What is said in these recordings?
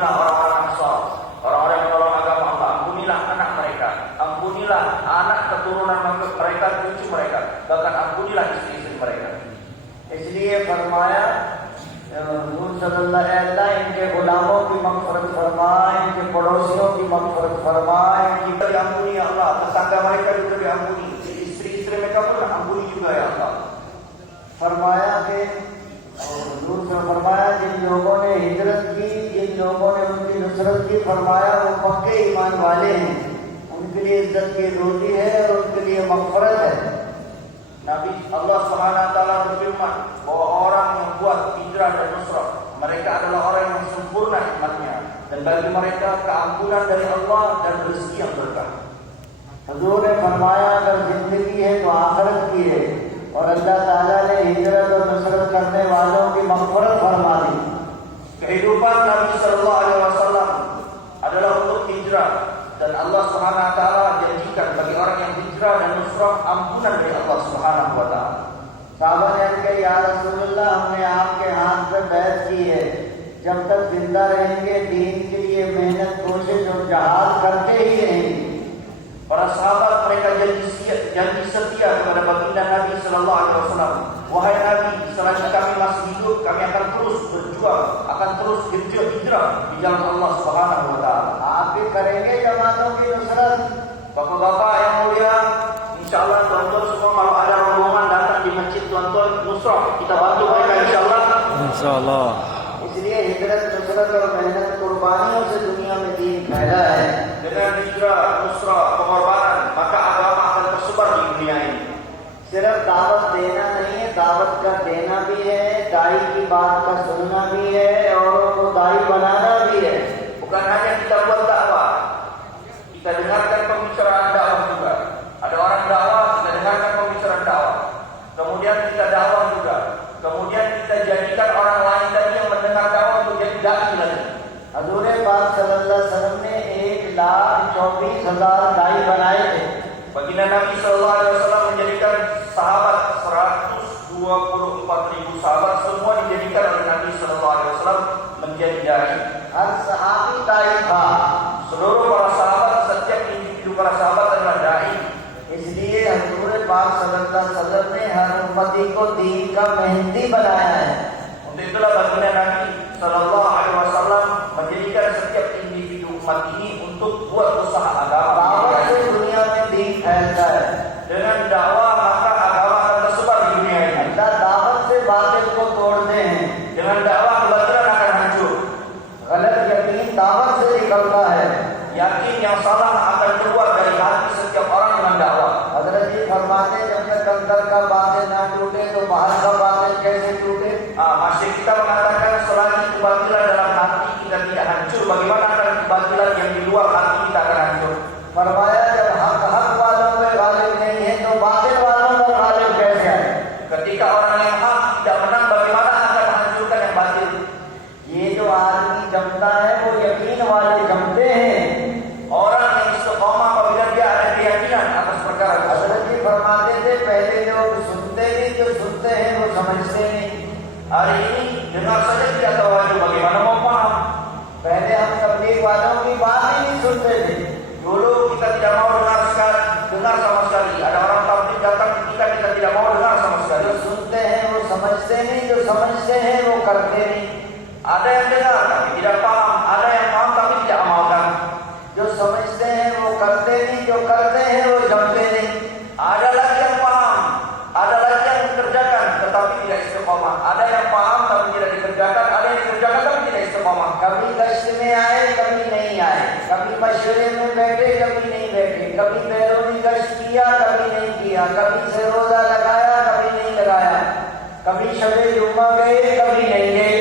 ampunilah orang-orang Ansar, orang-orang yang menolong agama Allah, ampunilah anak mereka, ampunilah anak keturunan mereka, cucu mereka, bahkan ampunilah istri-istri mereka. इसलिए फरमाया हुजूर सल्लल्लाहु अलैहि वसल्लम इनके गुलामों की मग़फ़िरत फरमाए, इनके पड़ोसियों की मग़फ़िरत फरमाए, इनकी Diampuni ya Allah, tetangga mereka juga diampuni, istri-istri mereka pun ampuni juga ya Allah. फरमाया कि हुजूर ने फरमाया जिन लोगों ने हिजरत की, जिन लोगों ने उनकी नुसरत की, फरमाया वो पक्के ईमान वाले हैं, उनके लिए इज्जत की रोटी है और उनके लिए मग़फ़िरत है। Nabi Allah Subhanahu wa taala berfirman bahwa orang yang buat hijrah dan nusrah, mereka adalah orang yang sempurna imannya, dan bagi mereka keampunan dari Allah dan rezeki yang berkah. हुजूर ने फरमाया अगर जिंदगी है तो आखिरत की है, और अल्लाह ताला ने हिजरत और नुसरत करने वालों की मग़फ़िरत फरमा दी। Kehidupan Nabi Sallallahu Alaihi Wasallam adalah untuk hijrah, dan Allah Subhanahu Wa Taala janjikan bagi orang yang hijrah dan nusrah ampunan dari Allah Subhanahu Wa Taala. साहबा ने कहा या रसूलल्लाह हमने आपके हाथ पे बैत की है, जब तक जिंदा रहेंगे दीन के लिए मेहनत कोशिश और जहाद करते ही रहेंगे। Para sahabat mereka janji setia kepada baginda Nabi Sallallahu Alaihi Wasallam. Wahai Nabi, selagi kami masih hidup, kami akan terus berjuang, akan terus hijrah di jalan Allah Subhanahu Wa Taala. आप भी करेंगे जमातों की Nusrat. Bapak-bapak yang mulia, insya Allah tuan-tuan semua kalau ada rombongan datang di masjid tuan-tuan nusrah, kita bantu mereka insya Allah. insya Allah. इसलिए हिजरत नुसरत और मेहनत कुर्बानियों से दुनिया में दीन फैला है। Dengan hijrah, nusrah, pengorbanan, maka agama akan tersebar di dunia ini. सिर्फ दावत देना नहीं है, दावत का देना भी है, दाई की बात का सुनना भी है, औरों को दाई बनाना भी है। Bukan hanya kita buat dakwah, kita dengarkan pembicaraan dakwah juga. Ada orang dakwah, kita dengarkan pembicaraan dakwah. Kemudian kita dakwah juga. Kemudian kita jadikan orang lain tadi yang mendengar dakwah untuk jadi dai lagi. हजूर पाक सल्लल्लाहु अलैहि वसल्लम ने 1,24,000 दाई बनाए थे। Baginda Nabi Sallallahu Alaihi Wasallam menjadikan sahabat 124.000 sahabat semua dijadikan oleh Nabi Sallallahu Alaihi Wasallam menjadi dai. हर सहाबी दाई था। Seluruh para sahabat, setiap individu para sahabat adalah dai. इसलिए हजूर पाक सल्लल्लाहु अलैहि वसल्लम ने हर उम्मती को दीन का मेहंदी बनाया है। Untuk itulah baginda Nabi Sallallahu Alaihi Wasallam menjadikan setiap individu umat ini untuk buat usaha agama. दावत से दुनिया में दीन फैलता है। Dengan dakwah maka agama akan tersebar di dunia ini. अल्लाह दावत से बातिल को तोड़ते हैं। Dengan dakwah kebatilan akan hancur. गलत यकीन दावत से निकलता है। Yakin yang salah akan keluar dari hati setiap orang dengan dakwah. हजरत जी फरमाते जब तक अंदर का बातिल ना टूटे तो बाहर का बातिल कैसे टूटे। Masih kita mengatakan selagi kebatilan dalam hati kita tidak hancur, bagaimana akan kebatilan yang di luar hati kita akan hancur? फरमाया जब हक हक वालों पे गालिब नहीं है तो बातिल वालों पर गालिब कैसे आए। Ketika orang yang hak tidak menang, bagaimana akan menghancurkan yang batil? ये जो आदमी जमता है वो यकीन वाले जमते हैं। Orang yang istiqomah apabila dia ada keyakinan atas perkara tersebut. हजरत जी फरमाते थे पहले लोग सुनते नहीं, जो सुनते हैं वो समझते नहीं। Hari ini dengar saja tidak tahu lagi bagaimana mau paham. पहले हम तबलीग वालों की बात ही नहीं सुनते थे। Dulu kita tidak mau dengar sama sekali. Ada orang tabligh datang kita tidak mau dengar sama sekali. जो सुनते हैं वो समझते नहीं, जो समझते हैं वो करते नहीं। Ada yang dengar tapi tidak paham, ada yang paham tapi tidak amalkan. जो समझते हैं वो करते नहीं, जो करते हैं वो जमते नहीं। Ada lagi yang paham, ada lagi yang dikerjakan tetapi tidak istiqomah. Ada yang paham tapi tidak dikerjakan, ada yang dikerjakan tapi tidak istiqomah. कभी गश्त में आए, कभी नहीं आए, कभी मशवरे में बैठे, कभी नहीं बैठे, कभी बैरूनी गश्त किया, कभी नहीं किया, कभी से रोजा लगाया, कभी नहीं लगाया, कभी शबे जुम्मा गए, कभी नहीं गए।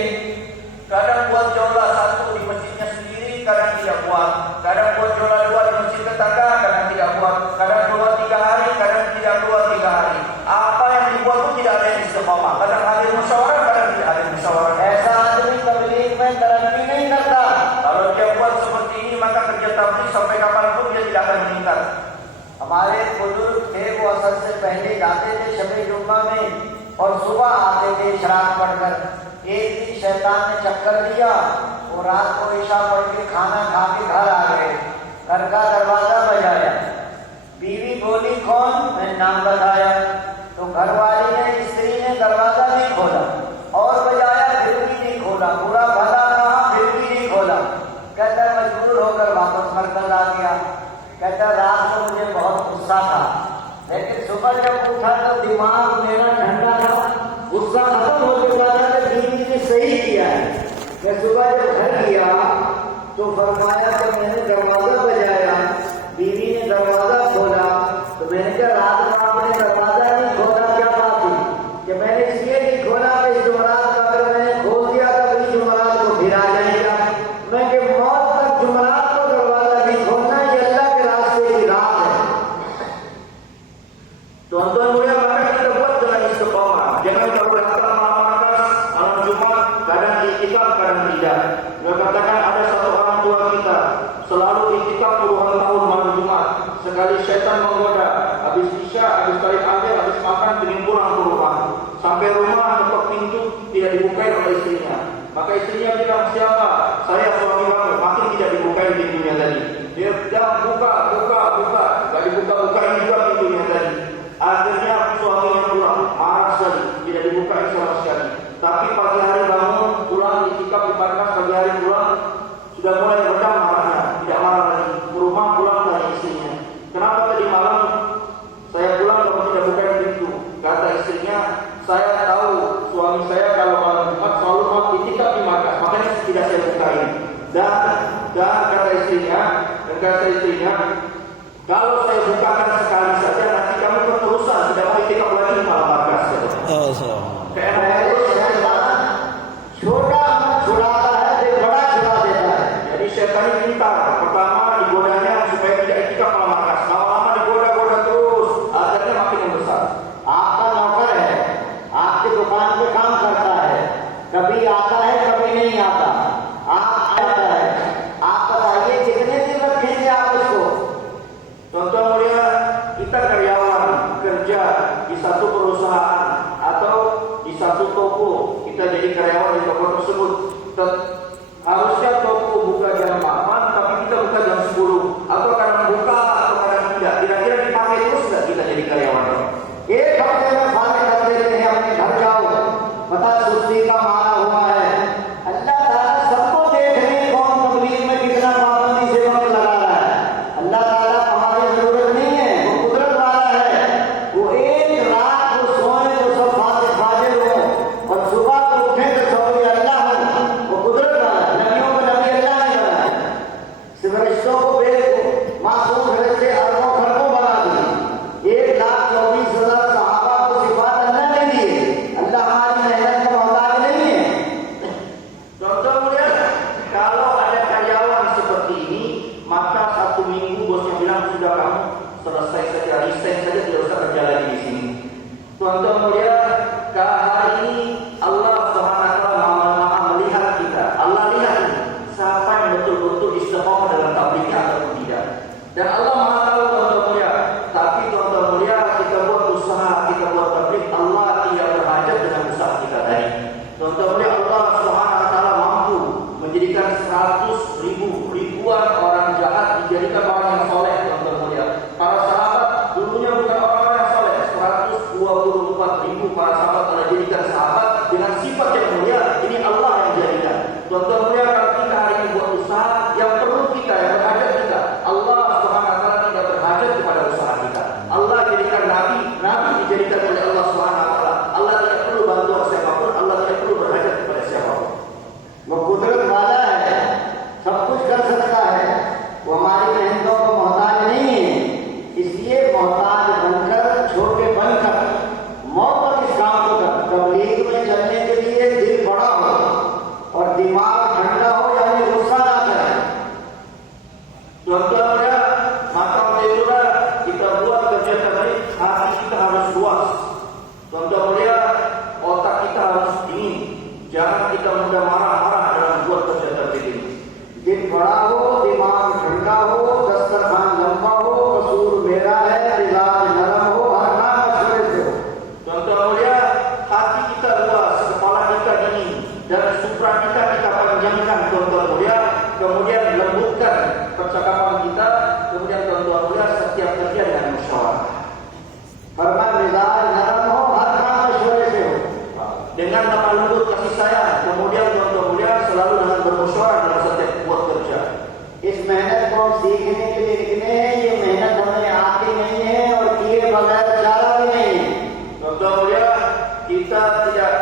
Kadang buat jola satu di masjidnya sendiri, kadang tidak buat. Kadang buat jola dua di masjid tetangga, kadang tidak buat. Kadang 2-3 hari, kadang tidak 2-3 hari. Apa yang dibuat pun tidak ada yang istiqomah. Kadang hadir musyawarah, kadang tidak hadir musyawarah. ऐसा आदमी तबलीग में तरक्की नहीं करता। Kalau dia buat seperti ini, maka kerja tabligh sampai kapanpun dia tidak akan meningkat. हमारे बुजुर्ग थे वो असर से पहले जाते थे शबे जुम्मा में और सुबह आते थे इशराक पढ़कर। एक दिन शैतान ने चक्कर दिया, वो रात को ईशा कहता रात को मुझे बहुत गुस्सा था, लेकिन सुबह जब उठा तो दिमाग मेरा ठंडा था, गुस्सा खत्म हो चुका था कि बीवी ने सही किया है। मैं सुबह जब घर गया तो फरमाया कि मैंने दरवाजा बजाया, बीवी ने दरवाजा खोला तो मैंने कहा रात को आपने दरवाजा नहीं खोला, क्या बात थी? कि मैंने इसलिए नहीं खोला कि इस जुमरात का अगर मैंने खोल दिया तो अगली जुमरात को फिर आ जाएगा। मैं कि मौत तक जुमरात को दरवाजा नहीं खोलना, ये अल्लाह के रास्ते की राह है। Tuan-tuan mulia, maka kita buat dengan istiqamah. Jangan kalau datang malam Jumat, kadang iktikaf, kadang tidak. Dia katakan ada satu orang tua kita selalu iktikaf puluhan tahun malam Jumat. Sekali syaitan menggoda, habis isya, habis tarik akhir, habis makan, ingin pulang ke rumah. Sampai rumah, ketok pintu tidak dibukai oleh istrinya. Maka istrinya bilang, siapa? Saya suami kamu. Makin tidak dibukai pintunya tadi. Dia bilang, buka. Gak dibuka-bukain juga pintunya tadi. Akhirnya suaminya pulang, marah sekali, tidak dibuka sama sekali. Tapi pagi hari bangun, pulang iktikaf di markas, pagi hari pulang, sudah mulai redam marahnya, tidak marah lagi. Ke rumah pulang dari istrinya. Kenapa tadi malam saya pulang kamu tidak buka pintu? Kata istrinya, saya tahu suami saya kalau malam Jumat selalu mau iktikaf di markas, makanya tidak saya bukain. Dan kata istrinya, kalau saya bukakan sekali saja nanti kamu keterusan tidak mau iktikaf lagi malam markas. छोटा छुड़ाता है फिर बड़ा छुड़ा देता है। Jadi setan ini pintar. Pertama digodanya supaya tidak iktikaf malam markas. Lama-lama digoda terus, akhirnya makin membesar. आपका नौकर है, आपकी दुकान पे काम करता है, कभी आता है कभी नहीं आता, आप आता है, आप बताइए कितने दिन रखेंगे आप उसको? Contoh mulia, kita karyawan kerja di satu perusahaan atau di satu toko, kita jadi karyawan di toko tersebut. Harusnya toko buka jam 8, tapi kita buka jam 10. Atau kadang buka atau kadang tidak. Kira-kira dipakai terus nggak kita jadi karyawan? एक हफ्ते में फारिग कर देते हैं, अपने घर जाओ, पता सुस्ती का मारा हुआ है। अल्लाह ताला सबको देख रहे हैं कौन तकलीफ में कितना पाबंदी से वक्त लगा रहा है। अल्लाह ताला हमारी जरूरत नहीं है, वो कुदरत वाला है। वो एक रात को सोए तो सब फाजिर हो और सुबह को उठे तो सब अल्लाह हो, वो कुदरत वाला है। नबियों को नबी अल्लाह ने बनाया, सिर्फ रिश्तों को मासूम फरिश्ते अरबों खरबों बना दिए। 1,24,000 सहाबा को सिफात अल्लाह ने दिए। अल्लाह हमारी मेहनत का मोहताज नहीं है। Contoh mulia, kalau ada karyawan seperti ini, maka 1 minggu bosnya bilang sudah kamu selesai saja, resign saja, tidak usah kerja lagi di sini. Tuan-tuan mulia, hari ini Allah SWT maha melihat kita. Allah lihat ini, siapa yang betul-betul istiqomah dalam tabligh ataupun tidak. Dan Allah maha tahu tuan-tuan mulia. Tapi tuan-tuan mulia, kita buat usaha, kita buat tabligh, Allah tidak berhajat dengan usaha kita tadi. Tuan-tuan mulia, Allah SWT mampu menjadikan 100.000 orang jahat dijadikan orang yang soleh, tuan-tuan mulia. Para sahabat dulunya bukan orang-orang yang soleh. 124.000 para sahabat Allah jadikan sahabat dengan sifat yang mulia. Ini Allah yang jadikan. Tuan-tuan mulia, kalau kita hari ini buat usaha, yang perlu kita, yang berhajat kita, Allah SWT tidak berhajat kepada usaha kita. Allah jadikan nabi dijadikan oleh Allah SWT. Allah tidak perlu bantuan siapapun, Allah tidak perlu berhajat kepada siapapun. वो कुदरत वाला है, सब कुछ कर सकता है। वो हमारी मेहनतों सीखने के लिए निकले हैं, ये मेहनत हमें आती नहीं है और किए बगैर चारा भी नहीं है। Tuan-tuan mulia, kita tidak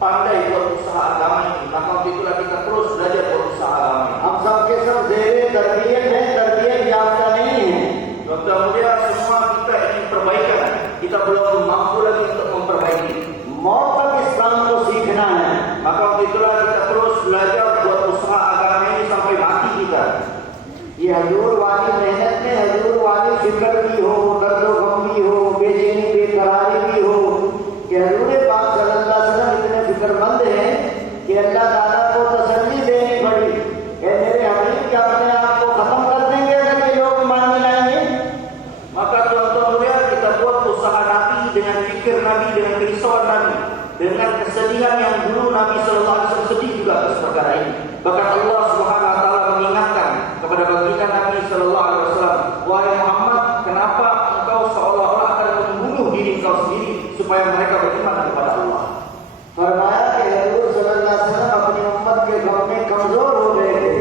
pandai buat usaha agama ini, maka untuk itulah kita terus belajar buat usaha agama ini. हम सबके सब ज़ेरे तरबियत है, तरबियत याफ्ता नहीं है। Tuan-tuan mulia, semua kita ingin perbaikan, kita belum mampu lagi untuk memperbaiki. मौत तक इस्लाम को सीखना है। Maka untuk itulah kita terus belajar buat usaha agama ini sampai mati kita. ये हजूर वाली मेहनत में हजूर वाली फिक्र भी हो, दर्द गम भी हो, बेचैनी बेकरारी भी हो कि हजूर पाक सल्लल्लाहु अलैहि वसल्लम इतने फिक्रमंद हैं कि अल्लाह ताला को तसल्ली देनी पड़ी कि मेरे हबीब क्या अपने आप को खत्म कर देंगे अगर ये लोग मान लाएंगे। Maka tuan-tuan mulia, kita buat usaha Nabi dengan fikir Nabi, dengan kerisauan Nabi, dengan kesedihan yang dulu Nabi Sallallahu Alaihi Wasallam sedih juga atas perkara ini. Bahkan Allah Subhanahu Wa Taala mengingatkan kepada baginda Nabi Sallallahu Alaihi Wasallam, wahai Muhammad, kenapa engkau seolah-olah akan membunuh diri engkau sendiri supaya mereka beriman kepada Allah? फरमाया कि हजूर सल्लल्लाहु अलैहि वसल्लम अपनी उम्मत के गम में कमजोर हो गए थे,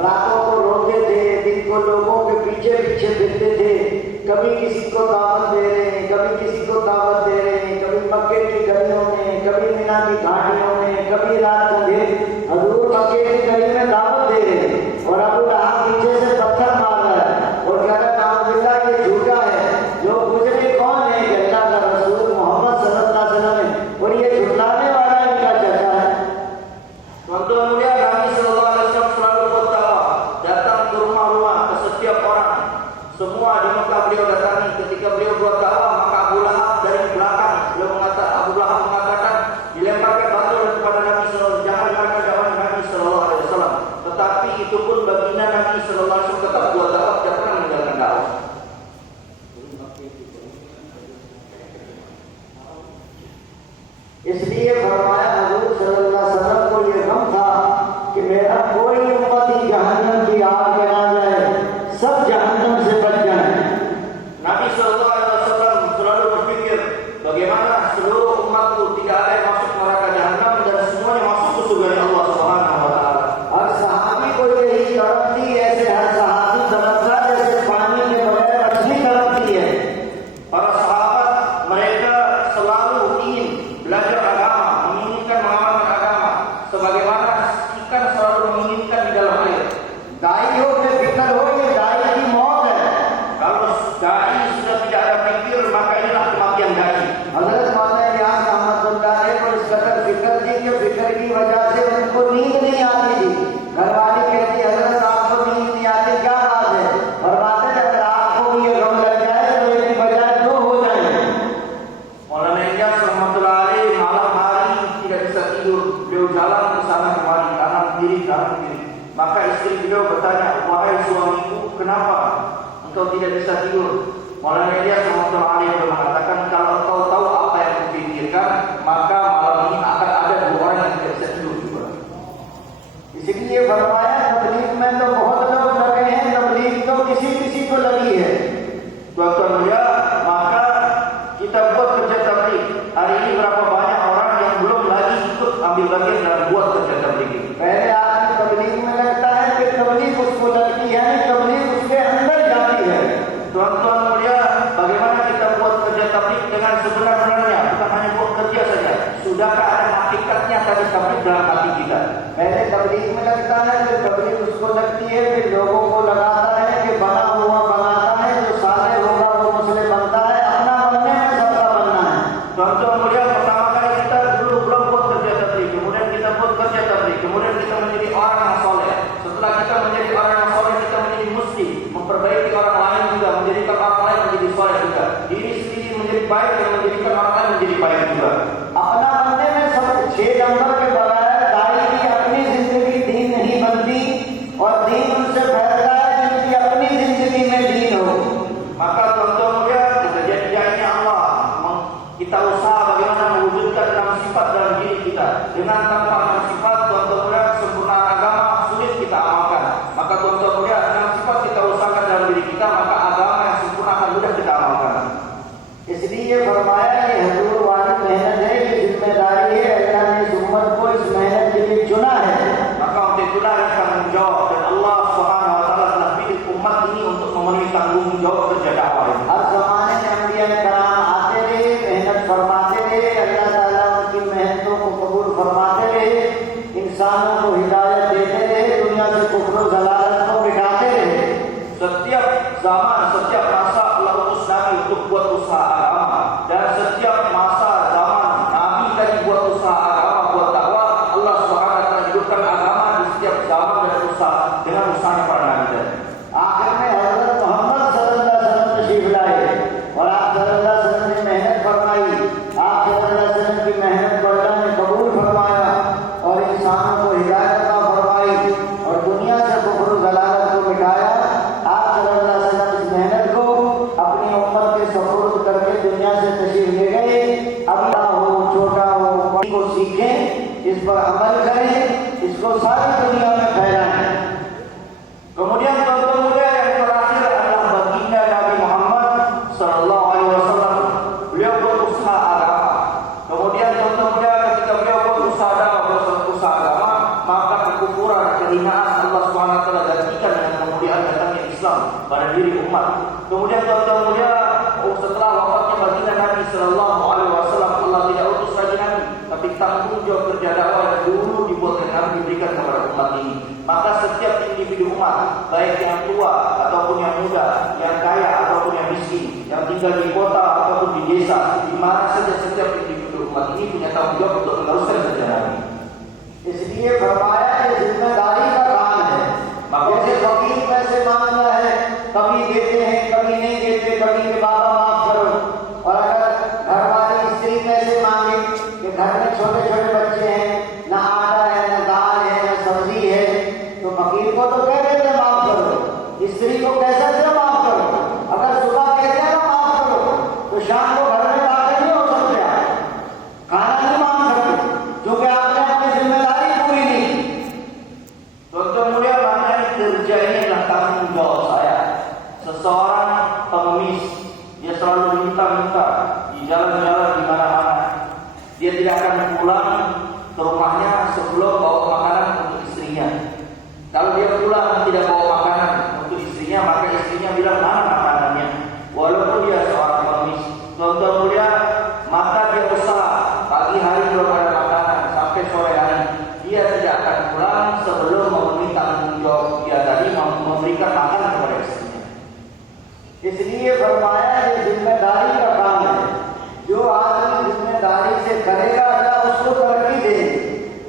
रातों को रोते थे, दिन को लोगों के पीछे पीछे फिरते थे, कभी किसी को दावत दे रहे हैं, कभी किसी को दावत दे रहे हैं, कभी मक्के की गलियों में, कभी मीना की घाटियों में, कभी रात अंधेरे हजूर मक्के की गली में दावत दे रहे हैं और अबू लहब पीछे से पत्थर मार रहा है और कह रहा है नाउजुबिल्लाह ये झूठा है, जो गुजरे कौन है कि अल्लाह का रसूल मोहम्मद सल्लल्लाहु अलैहि वसल्लम है और ये झुटलाने वाला इनका चचा है। Tuan-tuan mulia, Nabi Sallallahu Alaihi Wasallam selalu berdakwah, datang ke rumah-rumah, ke setiap orang. Semua di Mekah beliau datangi. Ketika beliau buat dakwah, maka Abu Lahab dari belakang, Abu Lahab mengatakan, dilemparkan batu kepada Nabi Sallallahu Alaihi Wasallam, jangan dengarkan dakwah Nabi Sallallahu Alaihi Wasallam. Tetapi itu pun baginda Nabi Sallallahu Alaihi Wasallam tetap buat dakwah, tidak pernah meninggalkan dakwah. इसलिए फरमाया हजूर सल्लल्लाहु अलैहि वसल्लम को ये गम था कि मेरा कोई उम्मती जहन्नम की आग में ना जाए, सब जहन्नम से बच जाए। Nabi Sallallahu Alaihi Wasallam selalu berpikir bagaimana seluruh umatku tidak ada yang masuk neraka jahanam dan semuanya masuk ke surga Allah Subhanahu Wa Taala. हर सहाबी को यही तड़प थी, ऐसे हर सहाबी तड़पता जैसे पानी के बगैर मछली तड़पती है। Para sahabat mereka selalu ingin belajar agama, menginginkan mengamalkan agama, sebagaimana ikan selalu menginginkan di dalam air. दाई हो के फिक्र हो, ये दाई की मौत है। Kalau dai sudah tidak ada pikir, maka inilah kematian dai. हजरत मौलाना इलियास रहमतुल्लाह अलैह को इस कदर फिक्र थी कि फिक्र की वजह से उनको नींद नहीं आती थी। घरवाली कहती हजरत आपको नींद नहीं आती, क्या बात है? फरमाते अगर आपको भी ये गम लग जाए तो इसकी बजाय दो हो जाए। Maulana Ilyas rahmatullah alaih malam hari tidak bisa tidur, beliau jalan ke sana kemari, kanan kiri kanan kiri. Maka istri beliau bertanya, wahai suamiku, kenapa engkau tidak bisa tidur? Maulana Ilyas rahmatullah alaih mengatakan, kalau engkau tahu apa yang kupikirkan, maka malam ini akan ada dua orang yang tidak bisa tidur juga. इसलिए फरमाया तबलीग में तो बहुत लोग लगे हैं, तबलीग तो किसी किसी को लगी है। Tuan-tuan mulia, maka kita buat kerja tabligh. Hari ini berapa banyak orang yang belum lagi ikut ambil bagian dalam buat kerja tabligh ini. पहले आदमी तबलीग में लगता है, फिर तबलीग उसको लगती है, तबलीग उसके अंदर जाती है। Tuan-tuan mulia, bagaimana kita buat kerja tabligh dengan sebenar-benarnya, bukan hanya buat kerja saja. Sudahkah ada hakikatnya tadi tabligh dalam hati kita? पहले तबलीग में लगता है, फिर तबलीग उसको लगती है, फिर लोगों को लगाता है कि बना हुआ बनाता है, जो साले होगा वो मुस्लिम बनता है, अपना बनने में सबका बनना है। Tuan-tuan mulia, pertama kali kita dulu belum buat kerja tabligh, kemudian kita buat kerja tabligh, kemudian kita menjadi orang yang soleh. Setelah kita menjadi orang yang soleh, kita menjadi muslim, memperbaiki orang lain juga, menjadikan orang lain menjadi soleh juga. Diri sendiri menjadi baik dan menjadikan orang lain menjadi baik juga. अपना बनने में सब 6 नंबर के बगैर दाई की अपनी जिंदगी दीन नहीं बनती और दीन उनसे फैलता है जिनकी अपनी जिंदगी में दीन हो। Maka tuan-tuan mulia, kita janji Allah, kita usaha bagaimana mewujudkan 6 sifat dalam diri kita. Dengan tanpa 6 sifat, tuan-tuan mulia, kesempurnaan agama sulit kita amalkan. Maka tuan-tuan mulia, 6 sifat kita usahakan dalam diri kita, maka agama yang sempurna akan mudah kita amalkan. इसलिए फरमाया कि हजूर वाली मेहनत है, ये जिम्मेदारी है, अल्लाह ने इस उम्मत को इस मेहनत के लिए चुना है। Maka untuk itulah yang tanggung jawab dan Allah Subhanahu Wa Taala telah pilih dengan usahanya para nabi tadi. आखिर में हजरत मोहम्मद सल्लल्लाहु अलैहि वसल्लम तशरीफ लाए और आप सल्लल्लाहु अलैहि वसल्लम ने मेहनत फरमाई। आप सल्लल्लाहु अलैहि वसल्लम की मेहनत को अल्लाह ने कबूल फरमाया और इंसानों को हिदायत अता फरमाई और दुनिया से कुफ्र ज़लालत को मिटाया। आप सल्लल्लाहु अलैहि वसल्लम इस मेहनत को अपनी उम्मत के सुपुर्द करके दुनिया से तशरीफ ले गए। अब बड़ा हो छोटा हो को सीखें, इस पर अमल करें, इसको सारी दुनिया में फैलाएं। Kemudian tuan-tuan muda yang terakhir adalah baginda Nabi Muhammad sallallahu alaihi wasallam. Beliau berusaha agama. Kemudian tuan-tuan muda ketika beliau berusaha agama, maka kekufuran, kehinaan Allah Subhanahu wa taala gantikan dengan kemuliaan datangnya Islam pada diri umat. Kemudian tuan-tuan muda, setelah wafatnya baginda Nabi sallallahu alaihi wasallam, Allah tidak utus lagi Nabi, tapi tanggung jawab kerja dakwah yang dulu dibuat oleh Nabi diberikan kepada umat ini. Maka setiap individu umat, baik yang tua ataupun yang muda, yang kaya ataupun yang miskin, yang tinggal di kota ataupun di desa, di mana saja setiap individu umat ini punya tanggung jawab untuk meneruskan kerja Nabi. इसलिए फरमाया ये जिम्मेदारी का काम है। जैसे फकीर पैसे मांगता है, कभी देते हैं, कभी नहीं देते, कभी के बाबा माफ करो। और अगर घर वाली स्त्री पैसे मांगे कि घर में छोटे छोटे बच्चे हैं, न आटा है, न दाल है, न सब्जी है, तो फकीर को तो कह देते हैं माफ करो, स्त्री को कैसे से माफ करो। अगर सुबह कहते हैं ना माफ करो, तो शाम को घर में बातें नहीं हो सकते, खाना नहीं मांग सकते, क्योंकि आपने अपनी जिम्मेदारी पूरी नहीं की। Tuan-tuan mulia, maknanya kerja ini adalah tanggung jawab saya. Seseorang pengemis, dia selalu minta-minta di jalan-jalan di mana-mana. Dia tidak akan pulang ke rumahnya sebelum bawa makanan untuk istrinya. Kalau dia pulang tidak bawa makanan untuk istrinya, maka istrinya bilang mana makanannya. Walaupun dia seorang pengemis, tuan-tuan mulia, maka dia usaha pagi hari belum ada makanan sampai sore hari. Dia tidak akan pulang sebelum memenuhi tanggung jawab dia tadi memberikan makan kepada istrinya. इसलिए फरमाया ये जिम्मेदारी का काम है। जो आदमी जिम्मेदारी से करेगा अल्लाह उसको तरक्की दे।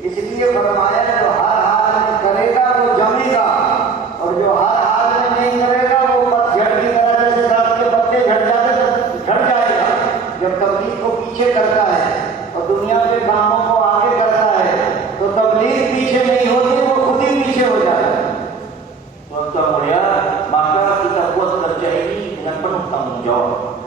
इसलिए फरमाया जो हर हाल में करेगा वो जमेगा और जो हर हाल में नहीं करेगा वो पतझड़ की तरह जैसे रात के पत्ते झड़ जाते झड़ जाएगा। जब तबलीग को पीछे करता है और दुनिया के कामों को आगे करता है तो तबलीग पीछे नहीं होती, वो खुद ही पीछे हो जाता है। Tuan-tuan mulia, maka kita buat kerja ini dengan penuh tanggung jawab.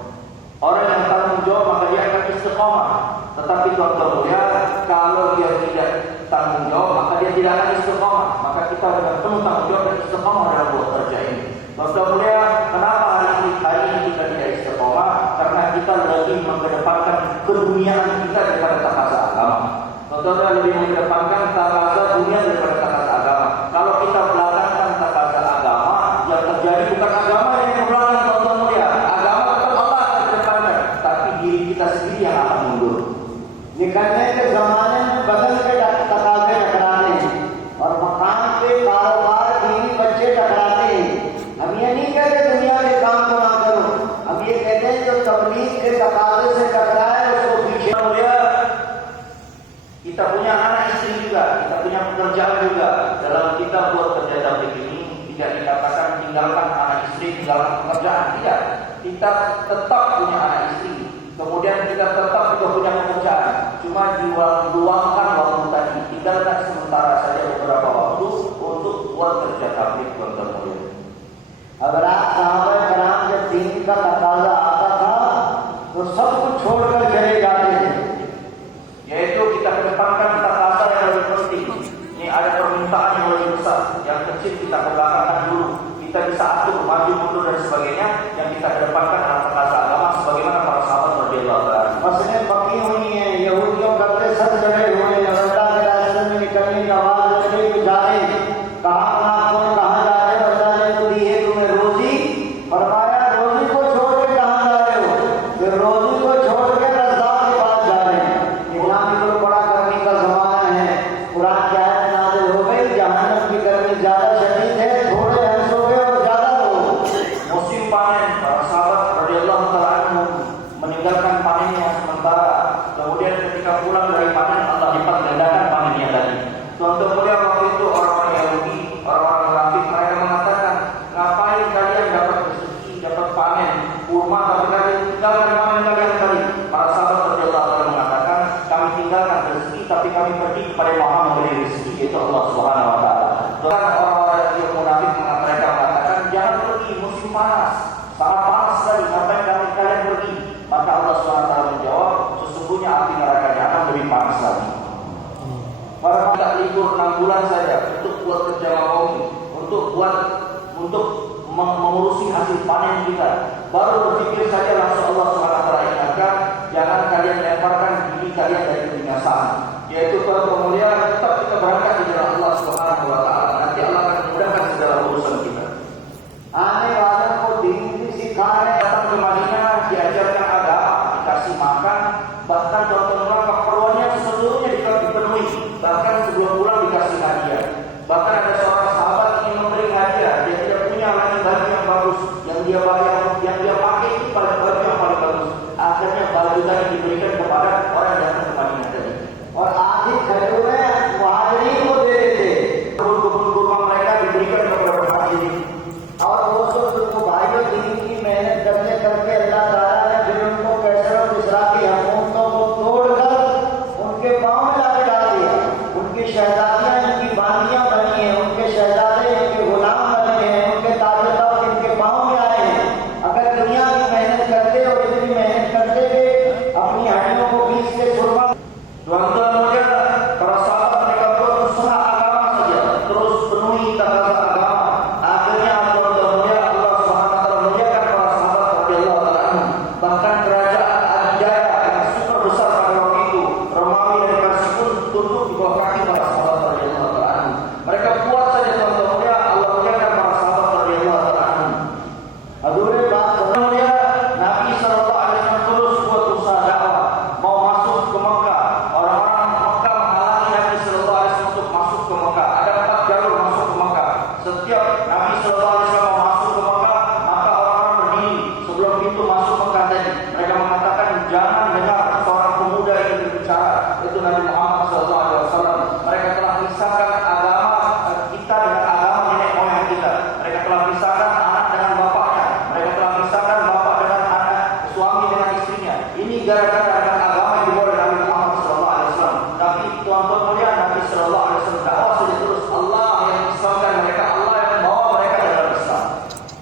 Orang yang tanggung jawab maka dia akan istiqamah. Tetapi tuan-tuan mulia, kalau dia tidak tanggung jawab maka dia tidak akan istiqamah. Maka kita dengan penuh tanggung jawab dan istiqamah dalam buat kerja ini. Tuan-tuan mulia, kenapa hari ini kita tidak istiqamah? Karena kita lebih mengedepankan keduniaan kita daripada takaza agama. Tuan-tuan mulia, lebih mengedepankan takaza dunia daripada takaza agama. Kalau kita belakangkan takaza agama, yang terjadi bukan agama yang kebelakang, tuan-tuan mulia. Agama tetap Allah akan kedepankan, tapi diri kita sendiri yang akan mundur. निकलने के जमाने में बदल के तकाजे टकराते हैं और मकान पे कारोबार बीवी बच्चे टकराते हैं। हम ये नहीं कहते दुनिया के काम को ना करो, हम ये कहते हैं जो तबलीग के तकाजे से टकराए उसको पीछे। Kita punya anak istri juga, kita punya pekerjaan juga. Dalam kita buat kerja tabligh ini tidak dikatakan tinggalkan anak istri, tinggalkan pekerjaan, tidak. Kita tetap punya anak istri, kemudian kita tetap juga punya pekerjaan. Cuma diluangkan waktu tadi, tinggalkan sementara saja beberapa waktu untuk buat kerja tabligh, tuan-tuan mulia. अगर आप साहबे कराम जब दीन का तकाजा आता था तो सब कुछ छोड़कर चले जाते थे। Yaitu kita kedepankan takaza yang lebih penting. Ini ada permintaan yang lebih besar. Yang kecil kita kebelakangkan dulu. Kita bisa atur maju mundur dan sebagainya. Yang kita kedepankan adalah takaza agama sebagaimana para sahabat radhiyallahu anhum. मसले पकी हुई हैं, यहूदियों करते सब जड़े हुए हैं, अल्लाह के रास्ते में निकलने की आवाज लगे तो जाए। कहा मुनाफिकों कहाँ जा रहे हो? अल्लाह ने तो दी है तुम्हें रोजी। फरमाया रोजी को छोड़ के कहाँ जा रहे हो? फिर रोजी को छोड़ के रज़्ज़ाक़ के पास जा रहे हैं। इस्लामी को बड़ा करने का जमाना है। कुरान की आयत नाज़िल हो गई, जहन्नम की गर्मी ज्यादा शदीद है, bulan saja untuk buat kerja Makomi, untuk mengurusi hasil panen kita. Baru berpikir saja langsung Allah SWT ingatkan, jangan kalian lemparkan diri kalian dari kebinasaan. Yaitu para pemulia, tetap kita berangkat di jalan Allah SWT. Nanti Allah akan memudahkan segala urusan kita. आने वालों को दीन भी सिखा रहे हैं। Datang ke Madinah, diajarkan agama, dikasih makan, bahkan contohnya keperluannya seluruhnya dipenuhi. Bahkan sebelum pulang dikasih hadiah. Bahkan ada seorang sahabat ingin memberi hadiah, dia tidak punya lagi baju yang bagus, yang dia pakai itu pada baju yang paling bagus. Akhirnya baju tadi diberikan kepada orang yang datang ke Madinah tadi. और आधी खजूरें मुहाजिरीन को दे देते। Kebun kurma mereka diberikan kepada muhajirin. और वो सब जो भाइयों दीन की मेहनत करके अल्लाह ताला ने फिर उनको कैसर और किसरा की हुकूमतों को तोड़कर उनके पाँव में लाके डाल दिया। उनकी शहजादियाँ इनकी बांदियाँ बनी हैं, उनके शहजादे इनके गुलाम बने हैं, उनके ताबेदार इनके पाँव में आए हैं। अगर दुनिया की मेहनत करते और इतनी मेहनत करते कि अपनी हड्डियों को पीस के सुरमा। Tuan-tuan mulia, para sahabat mereka berusaha agama saja, terus penuhi takaran agama. Akhirnya tuan-tuan mulia, Allah SWT memuliakan para sahabat radhiyallahu ta'ala anhum. Bahkan kerajaan Adijaya yang super besar pada waktu itu, Romawi dan Persia pun tunduk di bawah kaki para sahabat radhiyallahu ta'ala anhum. Mereka kuat saja tuan-tuan mulia, Allah muliakan para sahabat radhiyallahu ta'ala anhum. अधूरे बात Mulia, Nabi SAW terus buat usaha dakwah, mau masuk ke Mekah. Orang-orang Mekah menghalangi Nabi SAW untuk masuk ke Mekah. Ada 4 jalur masuk ke Mekah. Setiap Nabi SAW mau masuk ke Mekah, maka orang-orang berdiri sebelum pintu masuk Mekah tadi. Mereka mengatakan jangan dengar seorang pemuda ini berbicara. Itu Nabi Muhammad SAW. Mereka telah pisahkan agama kita dengan agama nenek moyang kita. Mereka telah pisahkan anak dengan bapaknya. Mereka telah pisahkan bapak dengan anak, suami dengan istrinya. Ini gara-gara dengan agama yang dibawa oleh Nabi Muhammad SAW. Tapi tuan-tuan mulia, Nabi SAW dakwah saja terus. Allah yang mengislamkan mereka, Allah yang membawa mereka dalam Islam.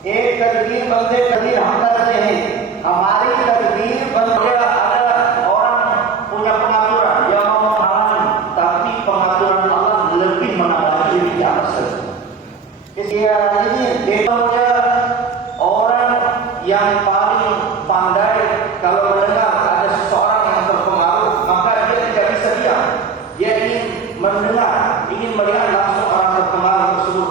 एक तकदीर बंदे तकदीर हम करते हैं, हमारी तकदीर बंदे। Mulia, ada orang punya pengaturan, dia mau menghalangi, tapi pengaturan Allah lebih menangani diri di atas itu. इसलिए ini Mulia, orang yang paling pandai kalau mendengar ada seseorang yang terpengaruh, maka dia tidak bisa diam. Dia ingin mendengar, ingin melihat langsung orang terpengaruh tersebut.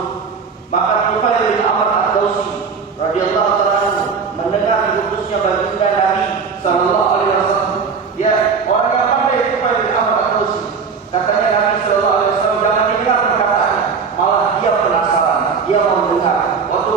Maka Tufail bin Amr ad-Dawsi radhiyallahu ta'ala mendengar diutusnya baginda Nabi sallallahu alaihi wasallam. Dia orang yang pandai, Tufail bin Amr ad-Dawsi. Katanya Nabi sallallahu alaihi wasallam jangan didengar perkataannya, malah dia penasaran, dia mau mendengar. Waktu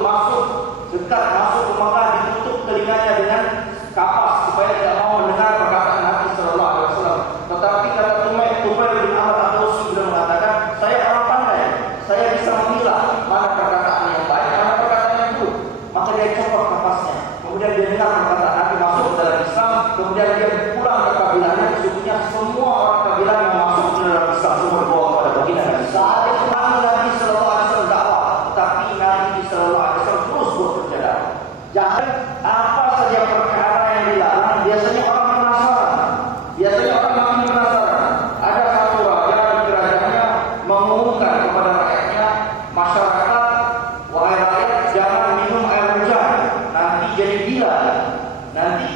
dekat masuk ke Mekah ditutup telinganya dengan kapas supaya tidak mau mendengar perkataan Nabi sallallahu alaihi wasallam. Tetapi kata Tufail bin Amr ad-Dawsi beliau mengatakan, saya orang pandai, saya bisa memilah mana perkataan yang baik, mana perkataan yang buruk. Maka dia copot kapasnya. Kemudian dia dengar perkataan Nabi masuk ke dalam Islam. Kemudian dia pulang ke kabilahnya. Sesungguhnya semua orang kabilah yang masuk ke dalam Islam semua dibawa kepada baginda Nabi. Saat itu Nabi sallallahu alaihi wasallam dakwah, tetapi Nabi sallallahu alaihi wasallam terus bekerja dakwah. Jangan apa saja perkara yang dilarang, biasanya orang penasaran. Biasanya orang makin penasaran. Ada satu raja di kerajaannya mengumumkan kepada rakyatnya, masyarakat, wahai rakyat, jangan minum air hujan, nanti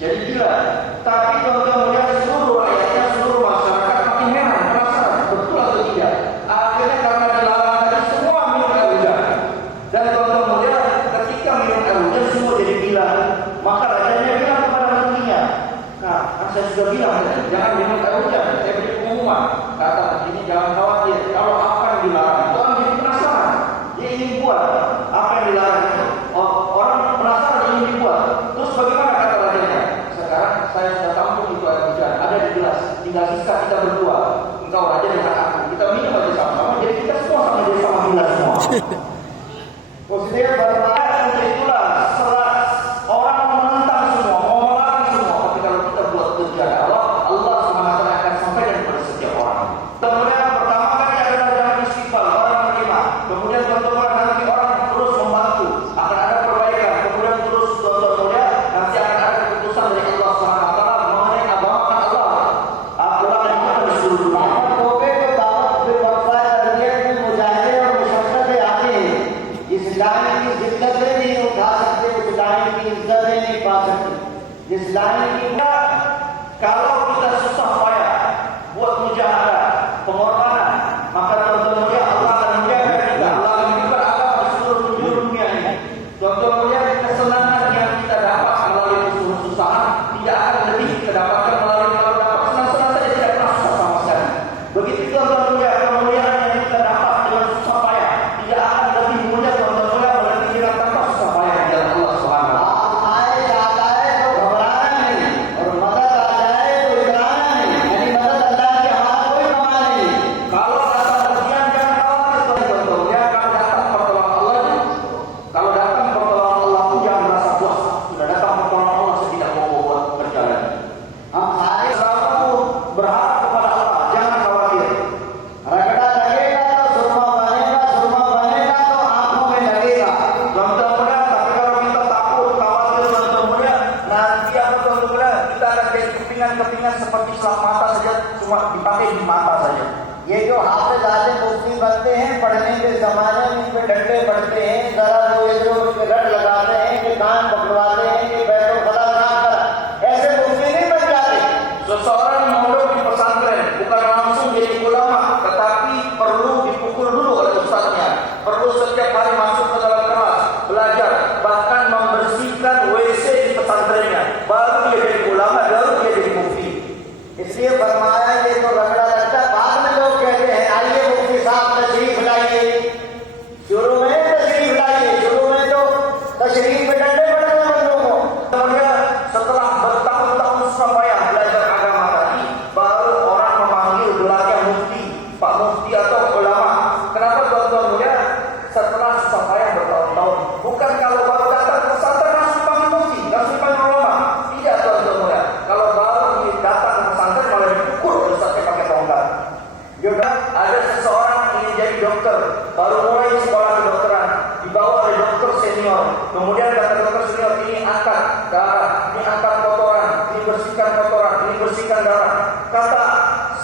jadi gila. Tapi kalau melihat seluruh rakyatnya, seluruh masyarakat makin heran, penasaran, betul atau tidak. Akhirnya karena dilarang tadi semua minum air hujan. Dan kalau melihat ketika minum air hujan semua jadi gila, maka rajanya bilang kepada menterinya, kan saya sudah bilang jangan minum air hujan, saya beri pengumuman. Kata begini, jangan khawatir, kalau apa yang dilarang itu orang jadi penasaran, dia ingin buat apa yang dilarang itu. Orang penasaran ingin dibuat. Terus bagaimana kata rajanya? Sekarang saya sudah tampung itu air hujan, ada di gelas, tinggal sisa kita berdua. Engkau raja dengan aku, kita minum aja sama-sama, jadi kita semua sama jadi sama gelas semua. उसने फरमाया Untuk itulah orang menentang semua, mau melarang semua. Tapi kalau kita buat kerja Allah SWT akan sampaikan kepada setiap orang. Kemudian pertama kali adalah jangan istighfar, orang menerima. Kemudian teman-teman nanti orang terus membantu, akan ada perbaikan. Kemudian terus teman-teman nanti akan ada keputusan dari Allah SWT mengenai agama Allah. Allah yang ada di seluruh dunia. तोबे को दावत फिर वक्फा जिस लाइन की Kalau kita susah payah buat mujahadah, pengorbanan, maka tuan-tuan mulia Allah akan menjaga kita. Allah akan menjaga agama di seluruh penjuru dunia ini. Tuan-tuan mulia, kesenangan yang kita dapat melalui kesusahan tidak akan lebih kita dapatkan melalui kalau dapat senang-senang saja tidak pernah susah sama sekali. Begitu tuan-tuan mulia, kemuliaan yang kita dapat dengan susah payah tidak akan lebih mulia tuan-tuan mulia melalui dengan tanpa susah payah di jalan Allah Subhanahu. आप आए जाता है तो घबराना नहीं, और मदद आ जाए तो इतराना नहीं, यानी मदद अल्लाह की हमारा कोई कमाल नहीं। Kalau datang ujian jangan khawatir tuan-tuan mulia, kalau datang pertolongan Allah, kalau datang pertolongan Allah pun jangan merasa puas. Sudah datang pertolongan Allah saya tidak mau buat berjalan. हम सारे Selalu berharap kepada Allah, jangan khawatir. रगड़ा लगेगा तो सुरमा बनेगा तो आंखों में लगेगा। Tuan-tuan mulia, tapi kalau kita takut, khawatir tuan-tuan mulia, nanti apa tuan-tuan mulia, kita akan jadi kepingan-kepingan seperti selap mata saja, cuma dipakai di mata saja. ये जो हाफिज आलिम मुफ्ती बनते हैं, पढ़ने के जमाने में इन पे डंडे पड़ते हैं, जरा वो इधर उधर पे रट लगाते हैं, कि कान पकड़वाते हैं, कि बैठो खड़ा काम कर, ऐसे मुफ्ती नहीं बन जाते। Seseorang mondok di pesantren bukan langsung jadi ulama, tetapi perlu dipukul dulu oleh ustaznya. Perlu setiap hari masuk ke dalam kelas, belajar, bahkan membersihkan WC di pesantrennya. Baru dia jadi ulama, baru dia jadi mufti. इसलिए फरमाया ये तो रगड़ा लगता है। बाद में लोग कहते हैं आइए मुफ्ती साहब तशरीफ लाइए, शुरू में तशरीफ लाइए, शुरू में तो तशरीफ पे डंडे पड़ते हैं बंदों को। Kemudian setelah bertahun-tahun susah payah belajar agama tadi, baru orang memanggil gelarnya mufti, Pak Mufti atau ulama. Kenapa tuan-tuan mulia? Setelah susah payah bertahun-tahun, bukan kalau baru datang ke pesantren langsung panggil mufti, langsung panggil ulama. Tidak tuan-tuan mulia. Kalau baru datang ke pesantren malah dipukul ustaznya pakai tongkat. Juga ada seseorang ingin jadi dokter, baru mulai sekolah kedokteran, dibawa oleh dokter senior. Kemudian kata dokter senior, ini angkat darah, ini angkat kotoran, ini bersihkan kotoran, ini bersihkan darah. Kata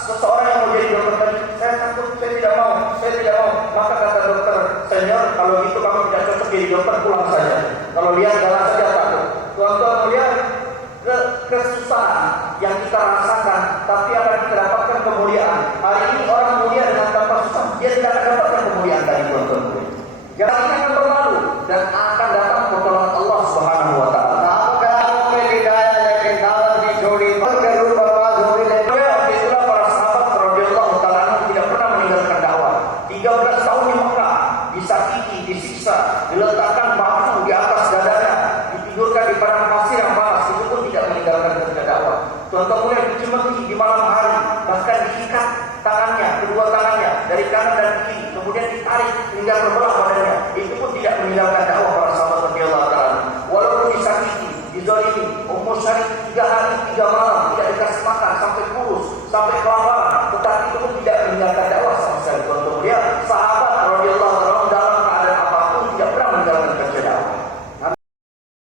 seseorang yang mau jadi dokter tadi, saya takut, saya tidak mau, saya tidak mau. Maka kata dokter senior, kalau gitu kamu tidak cocok jadi dokter, pulang saja. Kalau lihat darah saja takut. Tuan-tuan melihat kesusahan yang kita rasakan, tapi akan kita dapatkan kemuliaan. Hari ini orang mulia dengan tanpa susah, dia tidak akan dapatkan kemuliaan dari tuan-tuan mulia. Jangan kita akan berlalu dan akan datang pertolongan Allah Subhanahu wa taala. नाम करारों में लिखाया लेकिन दावत नहीं छोड़ी, मर जरूर बर्बाद हो गई। Itulah para sahabat radhiyallahu taala anhum tidak pernah meninggalkan dakwah. 13 tahun di Mekah, disakiti, disiksa, diletakkan batu di atas dadanya, ditidurkan di padang pasir yang panas, itu pun tidak meninggalkan kerja dakwah. Tuan-tuan mulia dicemeti di malam hari, bahkan diikat tangannya, kedua tangannya dari kanan dan kiri, kemudian ditarik hingga terbelah badannya. Itu pun tidak meninggalkan dakwah para sahabat radhiyallahu taala. Walaupun disakiti, dizalimi, Ummu Syarif 3 hari 3 malam tidak dikasih makan sampai kurus, sampai kelaparan.